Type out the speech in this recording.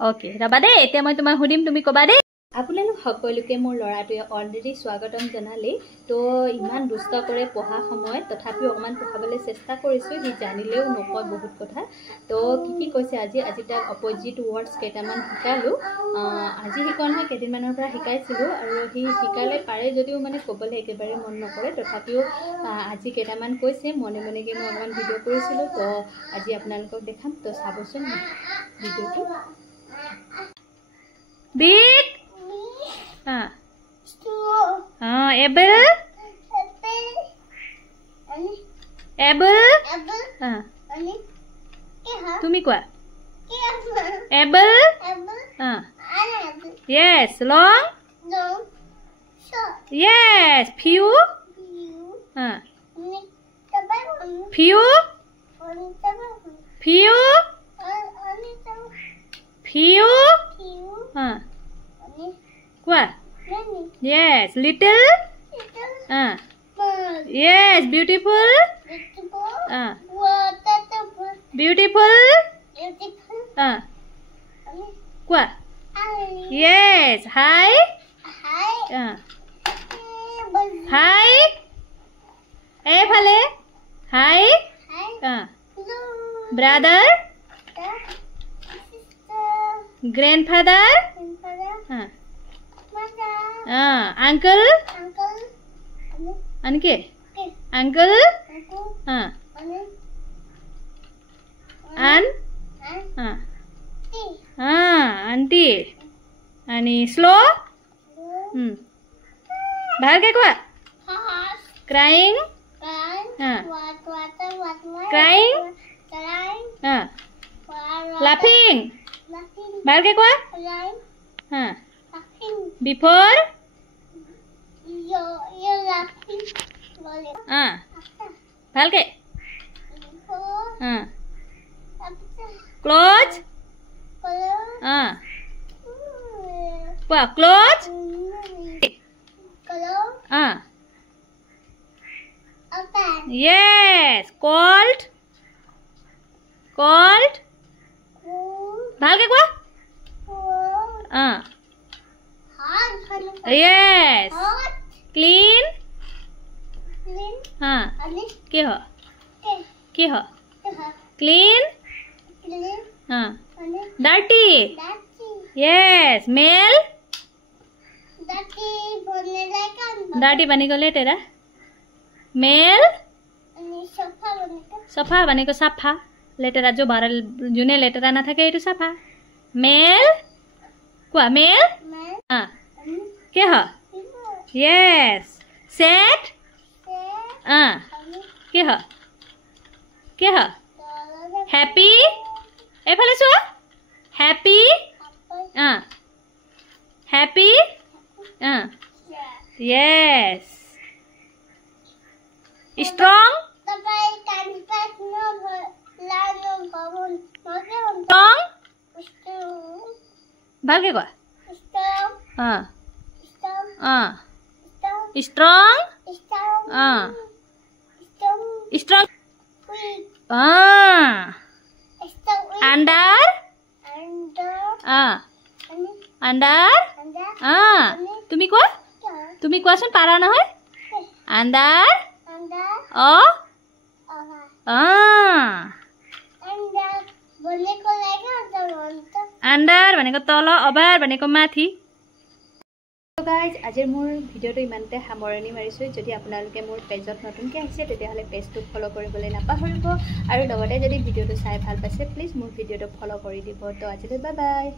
Okay, raba de etia moi tomar hudim tumi koba de আপোনালোক সকলোকে মোৰ লৰাটোৱে অলৰেডি স্বাগতম জনালে তো ইমান দুষ্ট কৰে পঢ়া সময় তথাপি অকমান পঢ়াবলৈ চেষ্টা কৰিছো হি জানিলেও নকয় বহুত কথা তো কি কৈছে আজি তাক অপোজিট ওয়াৰ্ডছ কেইটামান শিকালো আজি শিকন হয় কেদিনমানৰ পৰা শিকাইছিলো আৰু হি শিকালে পাৰে যদিও মানে কবলৈ একেবাৰে মন নকৰে তথাপিও আজি কেইটামান কৈছে মনে মনেকে মই অকমান ভিডিও কৰিছিলো তো আজি আপোনালোকক দেখাম তো চাবচোন ভিডিওটো Big Apple Tumi kwa Apple Yes long Yes few Few Few Few Kwa Yes little Yes beautiful Beautiful Kwa Yes hi Hi phale Hi Brother Grandfather Uncle Anke Uncle Auntie Ani slow bhalke kwa Crying Crying Laughing bhalke kwa Before bhalke Close Close Yes cold bhalke kwa Yes clean Ki ho Clean Dirty Yes smell Dirty bani gole tera Smell Safa bani ko safa letera jo baral june letera na thake etu safa Male Kwa male Ke ho Yes Sad Ke ho Happy ephale so Happy Happy Yes Strong Strong bhalke kwa Strong Strong Under Under Tumi koason para nohoy Under Under bane ko tolo over bane ko mathi So guys ajir mur video to imante hamorani marisu jodi apnaloke mur page ot notunke aise tete hale page to follow koribole napahoribo aru logote jodi video to sai bhal paise please mur video to follow kori dibo to ajile bye bye